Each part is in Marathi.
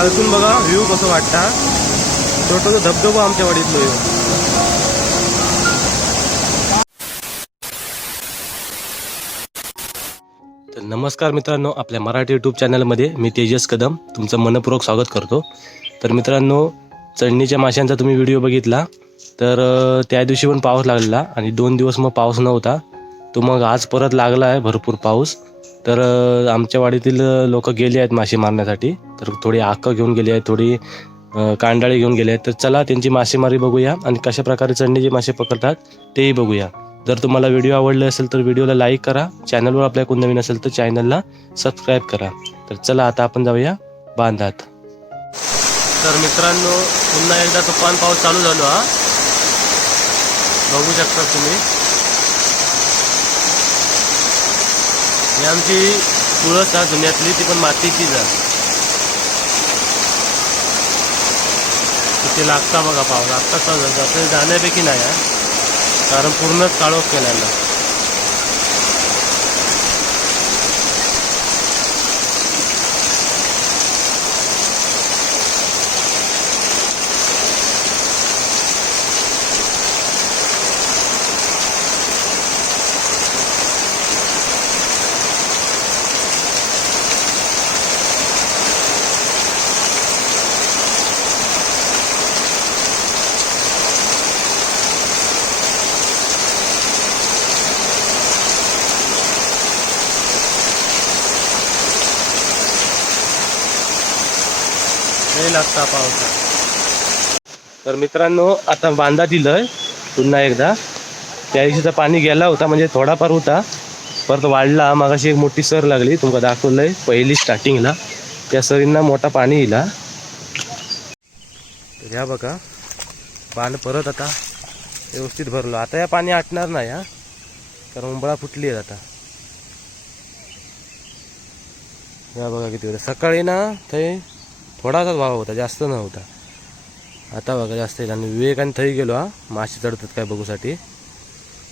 खालसून बघा व्ह्यू कसं वाटता. छोटं धबधबो आमच्या वाडीतलो ह्यो. तर नमस्कार मित्रांनो आपल्या मराठी यूट्यूब चॅनलमध्ये मी तेजस कदम. तुमचं मनपूर्वक स्वागत करतो. तर मित्रांनो चढणीच्या माशांचा तुम्ही व्हिडिओ बघितला. तर त्या दिवशी पण पाऊस लागलेला आणि दोन दिवस मग पाऊस नव्हता. तो मग आज परत लागला आहे भरपूर पाऊस. तर आमच्या वाडीतील लोक गेले आहेत मासे मारण्यासाठी. तर थोडी आक्क घेऊन गेली आहेत थोडी अं, कांडाळी घेऊन गेले आहेत. तर चला त्यांची मासेमारी बघूया आणि कशा प्रकारे चढणीचे मासे पकडतात तेही बघूया. जर तुम्हाला व्हिडिओ आवडले असेल तर व्हिडिओला लाईक करा. चॅनलवर आपल्या कोण नवीन असेल तर चॅनलला सबस्क्राईब करा. तर चला आता आपण जाऊया बांधात. तर मित्रांनो पुन्हा एकदा तुफान पाऊस चालू झालो हा. बघू शकता तुम्ही. ही आमची तुळस हा जुन्यातली ती पण मातीचीच आहे ते लागता बघा पाऊस आत्ता चालू झाला जाण्यापैकी नाही आहे कारण पूर्णच काळोख केलेला. जास्त लागता तर मित्रांनो आता बांधा दिलंय. पुन्हा एकदा. त्या दिवशीचा पाणी गेला होता म्हणजे थोडाफार होता. परत वाढला. मागाशी एक मोठी सर लागली तुमका दाखवलंय पहिली स्टार्टिंगला त्या सरींना मोठा पाणी येला तर ह्या बघा बांध परत आता व्यवस्थित भरलो. आता या पाणी आटणार नाही हा. कारण उंबळा फुटली आहे आता. या बघा किती वेळ. सकाळी ना थंय थोडासाच भाव होता जास्त नव्हता. आता बघा जास्त येईल. आणि विवेक आणि गेलो हा. मासे चढतात काय बघूसाठी.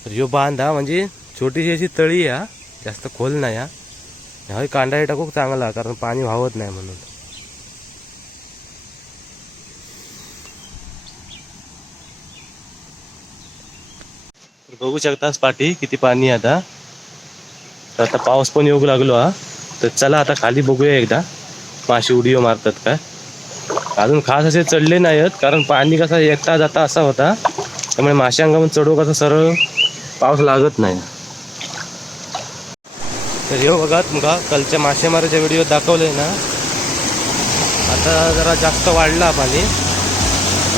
तर ह्यो बांध हा म्हणजे छोटीशी अशी तळी हा. जास्त खोल नाही हा. हा कांडाही टाकू चांगला कारण पाणी वाहत नाही म्हणून. बघू शकतास पाठी किती पाणी आहे आता. तर आता पाऊस पण येऊ लागलो हा. तर चला आता खाली बघूया एकदा. मासे उडिओ मारतात काय अजून खास असे चढले नाही आहेत कारण पाणी कसा एकटा जाता असा होता. त्यामुळे माशांगा पण चढू कसा सरळ पाऊस लागत नाही. तर हे बघा तुमका कालच्या मासेमारीच्या व्हिडिओ दाखवले ना. आता जरा जास्त वाढला पाणी.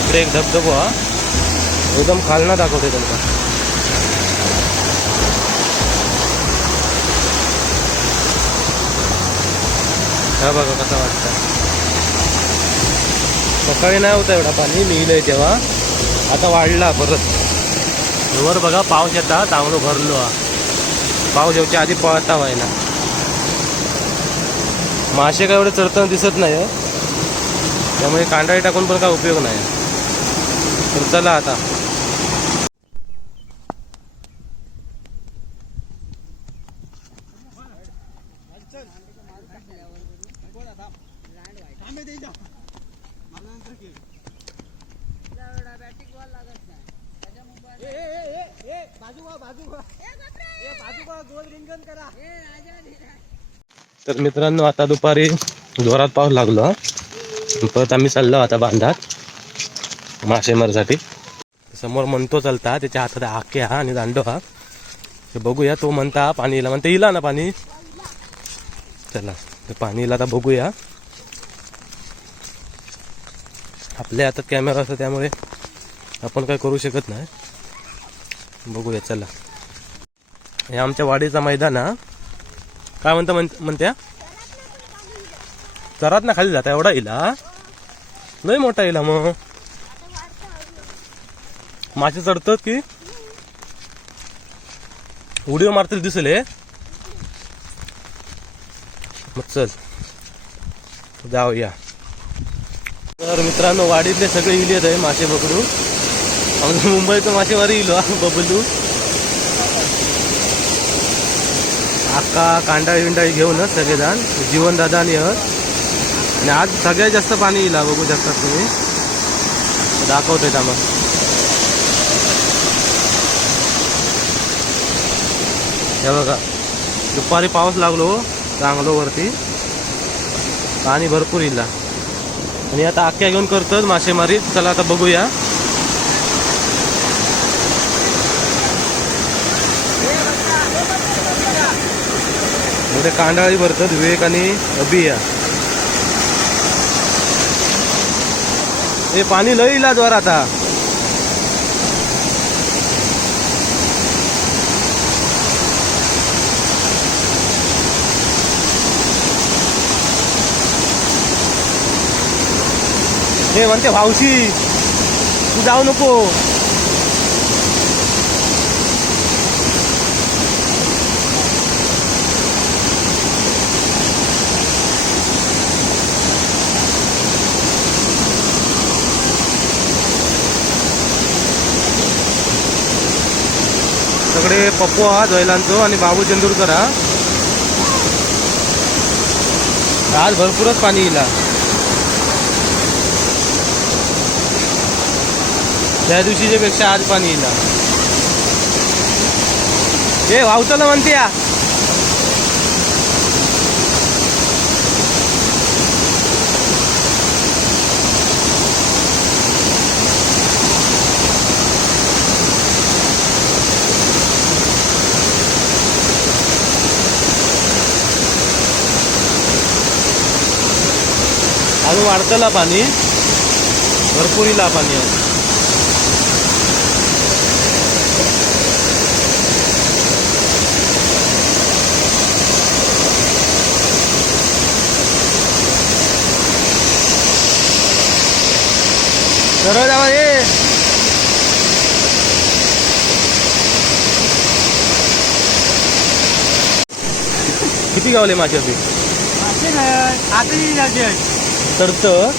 इकडे एक धबधबो. हा. एकदम खालना दाखवते तुमका हा बघा कसा वाटतं सकाळी नाही होता एवढा पाणी लिहिलंय तेव्हा. आता वाढला परत. वर बघा पाऊस येता चांगलं भरलो. हा पाऊस यायच्या आधी पळता व्हायला. मासे काय एवढे चढताना दिसत नाही त्यामुळे कांडाळी टाकून पण काय उपयोग नाही. तर चला आता. तर मित्रांनो आता दुपारी जोरात पाऊस लागलो हा. परत आम्ही चाललो आता बांधात मासेमारीसाठी. समोर म्हणतो चालता त्याच्या हातात आके हा आणि दांडो हा. ते बघूया तो म्हणता पाणी येला म्हणते येला ना पाणी. चला ते पाणी येला आता बघूया. आपल्या हातात कॅमेरा असतो त्यामुळे आपण काय करू शकत नाही. बघूया चला. हे आमच्या वाडीचा मैदान हा. काय म्हणता म्हण म्हणत्या? चरात ना खाली जाता एवढा इला? लय मोठा इला मग. मासे चढतात की? उडीव मारतील दिसेल हे. मग चल. जाऊया. तर मित्रांनो वाडीतले सगळे इले आहे मासे पकडून. मुंबईचं मासेमारी इलो बबलू. आक्का कांडाळी विंडाळी घेऊनच सगळेजण जीवन दादा आणि हत आणि आज सगळ्यात जास्त पाणी येईल बघू शकतात तुम्ही. दाखवतोय आम्हाला हे बघा दुपारी पाऊस लागलो चांगलो वरती. पाणी भरपूर येईल आणि आता आख्या घेऊन करतोच मासेमारी. चला आता बघूया. इथे कांडाळी भरतात विवेक आणि अभिया हे पाणी लय इला द्वार आता. हे म्हणते भावशी तू जाऊ नको. सगळे पप्पू हा जयलांचो आणि बाबू चेंदूरकर हा. आज भरपूरच पाणी येईल त्या दिवशीच्या पेक्षा आज पाणी येईल हे वावतलं म्हणते या. अजून वाढतला पाणी. भरपूर इला पाणी आहे. सरळ जावा ये किती गावले मासे होते चढतं?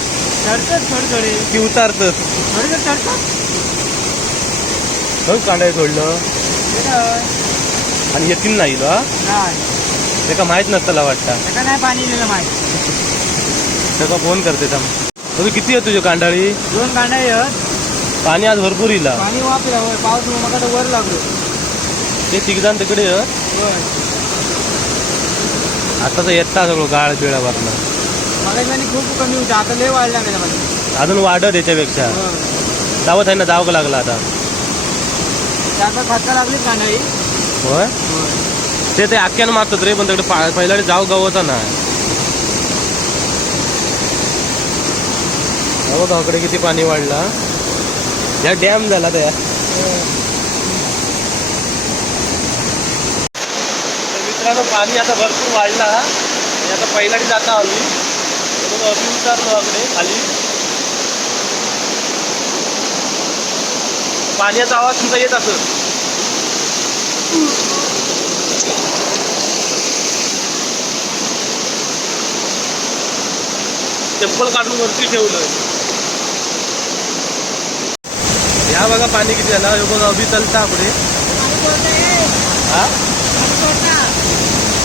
चढतात थोडे थोडे की उतारतं थोडे तर चढतात हो कांदा सोडलं? आणि येतील नाही हा? नाही. त्याका माहीत नसताला वाटतं. त्याला नाही पाणी दिलं माहिती? त्याचा फोन करते थांब. किती आहे तुझे कांडाळी? दोन येत पाणी आज भरपूर येईल. पाणी वापरा पाऊस मग आता वर लागलो. ते तिघदान तिकडे. होय. आता तर येता सगळं गाळ बिळा भरणं. मगाशी खूप कमी होतं आता लय वाढला त्याच्यामध्ये अजून वाढत याच्यापेक्षा. दावत आहे ना जावं लागला आता. त्याचा खर्चा लागली कांदाई होय? ते ते आख्यानं मारतात रे पण तिकडे पा- पहिला जाव गावाचा ना हो बघा इकडे किती पाणी वाढला या डॅम झाला त्या. तर मित्रांनो पाणी आता भरपूर वाढला आणि आता पहिला जाता आली म्हणून अभि उतारलो आकडे खाली. पाण्याचा आवाज सुद्धा येत असत चप्पल काढून वरती ठेवलं. या बघा पाणी किती झालं. हे बघा अभि चालता आपले हा?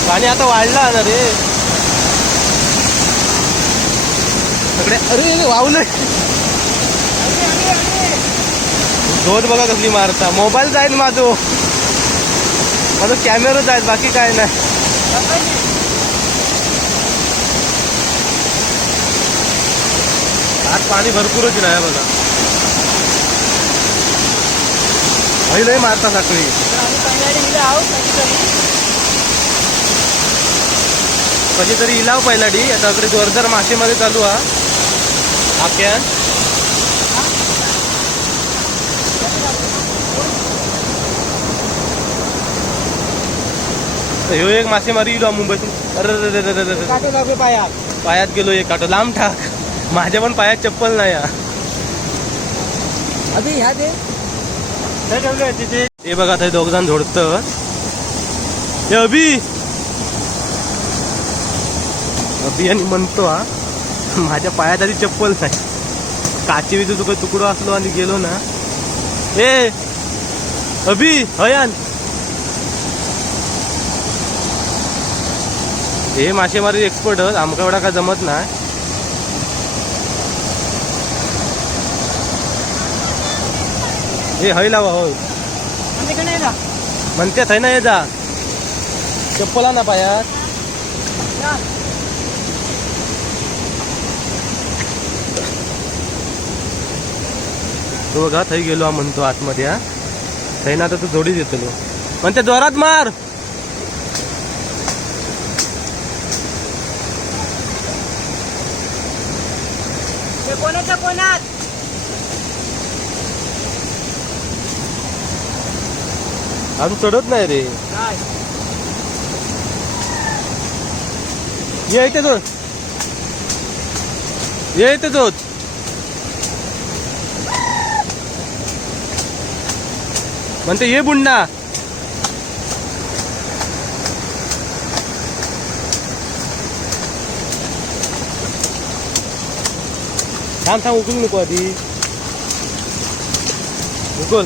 पाणी आता वाढलं ना रे. सगळे अरे वावलं. धोत बघा कसली मारता. मोबाईल जाईल माझो. माझा कॅमेरा जाईल बाकी काय नाही. आज पाणी भरपूरच नाही बघा. लय मारता साखळी. कधीतरी इलाव पहिला डी. आता इकडे जोरदार मासेमध्ये चालू हा. आख्या ह्यो एक मासेमारी इलो मुंबईतून. अरे रे रे रे रे रे रे. काटे लागले पायात. पायात गेलो एक काटो. लांब टाक माझ्या पण पायात चप्पल नाही हा. अभि ह्या दे. ते हे बघा ते दोघ जण झोडत हे अभि. अभि आणि म्हणतो हा. माझ्या पायात आधी चप्पल नाही काची विजू तुका तुकडो असलो आणि गेलो ना. ए अभी हयान. हे मासेमारी एक्सपर्ट आमकां एवढा का जमत ना हे हय लावा होय. म्हणते थंय ना ये जा. चप्पला ना पायात. बघा थंय गेलो म्हणतो आतमध्ये हा. थंय ना आता तू जोडीच येतलो म्हणते जोरात मार! कोणाच्या कोणात? अजून चढत नाही रे. काय? ये इथे तो ये इथे म्हणते ये बुंडा. थांब थांब उकलू नको आधी. उकल.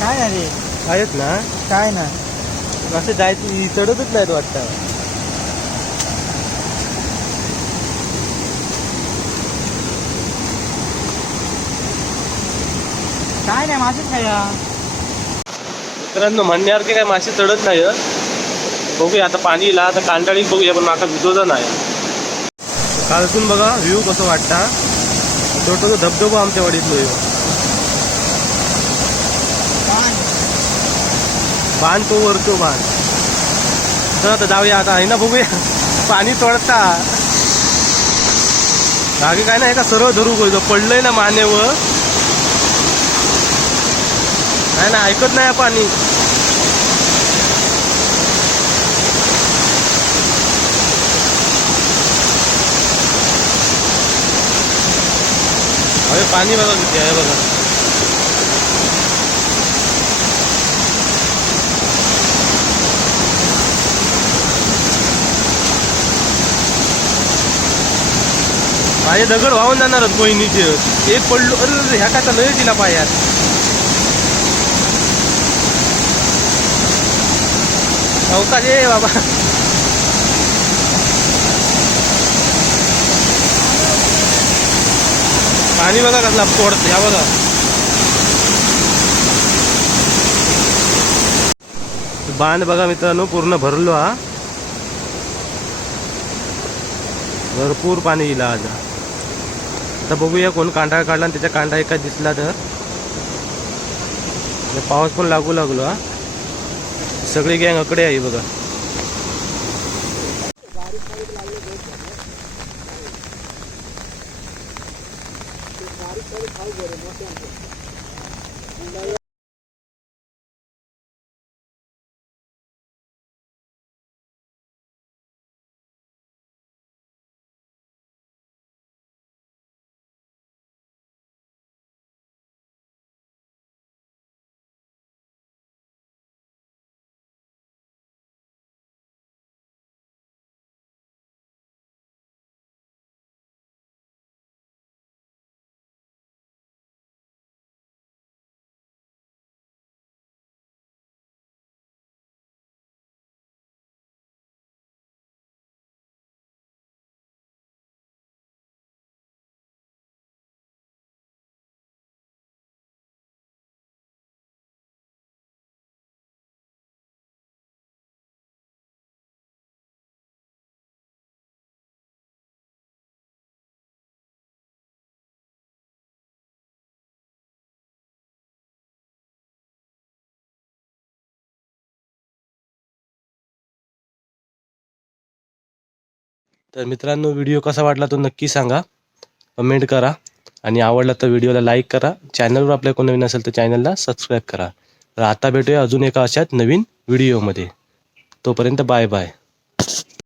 काय ना रे आहेत ना. काय ना असं जायचं चढतच नाहीत वाटतं. काय नाही या. मित्रांनो म्हणण्यासारखे काय मासे चढत नाही हं. बघूया आता पाणी येईल आता कांडाळी बघूया पण माका भिजवता नाही कालतून बघा व्ह्यू कसं वाटता छोटं धबधबा आमच्या वाडीतलो ह्यो. काय? बाण तो वरतो बाण तर आता जाऊया आता आहे ना बघूया पाणी तोडता जागे काय नाही का सरळ धरू गो पडलंय ना मानेवर नाही ना ऐकत नाही पाणी अरे पाणी बघा किती आहे बघा. माझे दगड वाहून जाणार कोहिनीचे एक पडलो अरे ह्या का लय दिला पायात अवकाश रे बाबा. पाणी बघा कसला पोडत या बघा. बांध बघा मित्रांनो पूर्ण भरलो हा. भरपूर पाणी येईल आज. आता बघूया कोण कांडा काढला आणि त्याच्या कांडा एका दिसला तर. पाऊस पण लागू लागलो हा. सगळी गँग अकडे आहे बघा. तर मित्रांनो व्हिडिओ कसा वाटला तो नक्की सांगा. कमेंट करा आणि आवडला तर व्हिडिओला लाईक करा. चॅनलवर आपल्या कोण नवीन असेल तर चॅनलला सबस्क्राईब करा. तर आता भेटूया अजून एका अशाच नवीन व्हिडिओमध्ये. तोपर्यंत बाय बाय.